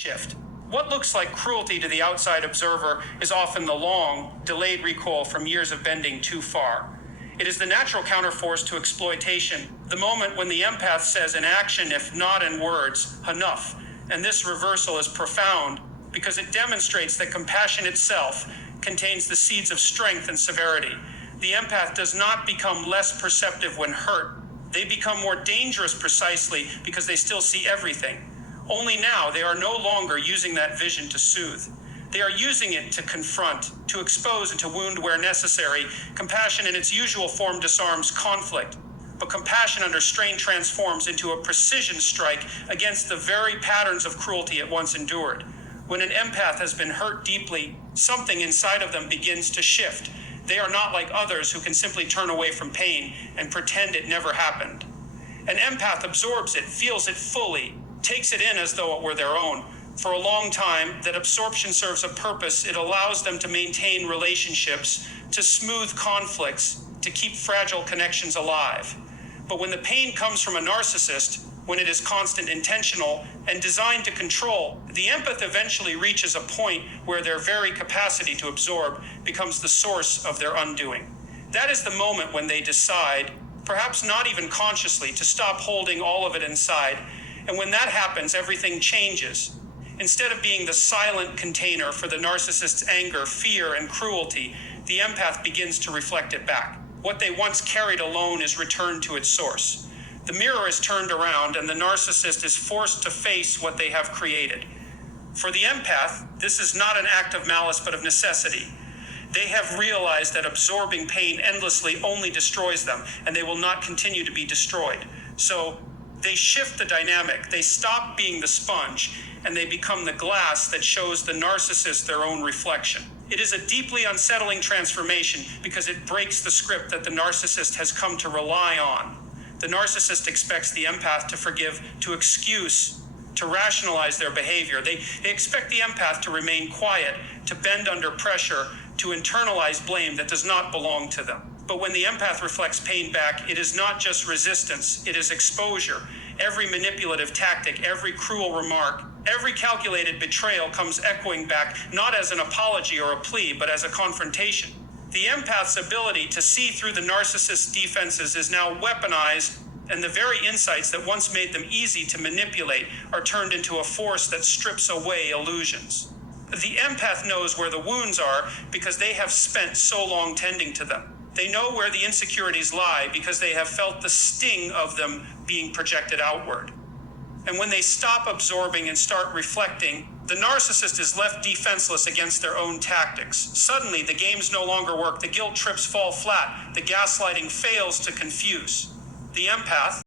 shift. What looks like cruelty to the outside observer is often the long, delayed recoil from years of bending too far. It is the natural counterforce to exploitation, the moment when the empath says in action, if not in words, enough. And this reversal is profound because it demonstrates that compassion itself contains the seeds of strength and severity. The empath does not become less perceptive when hurt. They become more dangerous precisely because they still see everything. Only now they are no longer using that vision to soothe. They are using it to confront, to expose, and to wound where necessary. Compassion in its usual form disarms conflict, but compassion under strain transforms into a precision strike against the very patterns of cruelty it once endured. When an empath has been hurt deeply, something inside of them begins to shift. They are not like others who can simply turn away from pain and pretend it never happened. An empath absorbs it, feels it fully, takes it in as though it were their own. For a long time, that absorption serves a purpose. It allows them to maintain relationships, to smooth conflicts, to keep fragile connections alive. But when the pain comes from a narcissist, when it is constant, intentional, and designed to control, the empath eventually reaches a point where their very capacity to absorb becomes the source of their undoing. That is the moment when they decide, perhaps not even consciously, to stop holding all of it inside. And when that happens, everything changes. Instead of being the silent container for the narcissist's anger, fear, and cruelty, the empath begins to reflect it back. What they once carried alone is returned to its source. The mirror is turned around, and the narcissist is forced to face what they have created. For the empath, this is not an act of malice, but of necessity. They have realized that absorbing pain endlessly only destroys them, and they will not continue to be destroyed. So they shift the dynamic. They stop being the sponge, and they become the glass that shows the narcissist their own reflection. It is a deeply unsettling transformation because it breaks the script that the narcissist has come to rely on. The narcissist expects the empath to forgive, to excuse, to rationalize their behavior. They expect the empath to remain quiet, to bend under pressure, to internalize blame that does not belong to them. But when the empath reflects pain back, it is not just resistance, it is exposure. Every manipulative tactic, every cruel remark, every calculated betrayal comes echoing back, not as an apology or a plea, but as a confrontation. The empath's ability to see through the narcissist's defenses is now weaponized, and the very insights that once made them easy to manipulate are turned into a force that strips away illusions. The empath knows where the wounds are because they have spent so long tending to them. They know where the insecurities lie because they have felt the sting of them being projected outward. And when they stop absorbing and start reflecting, the narcissist is left defenseless against their own tactics. Suddenly, the games no longer work. The guilt trips fall flat. The gaslighting fails to confuse. The empath,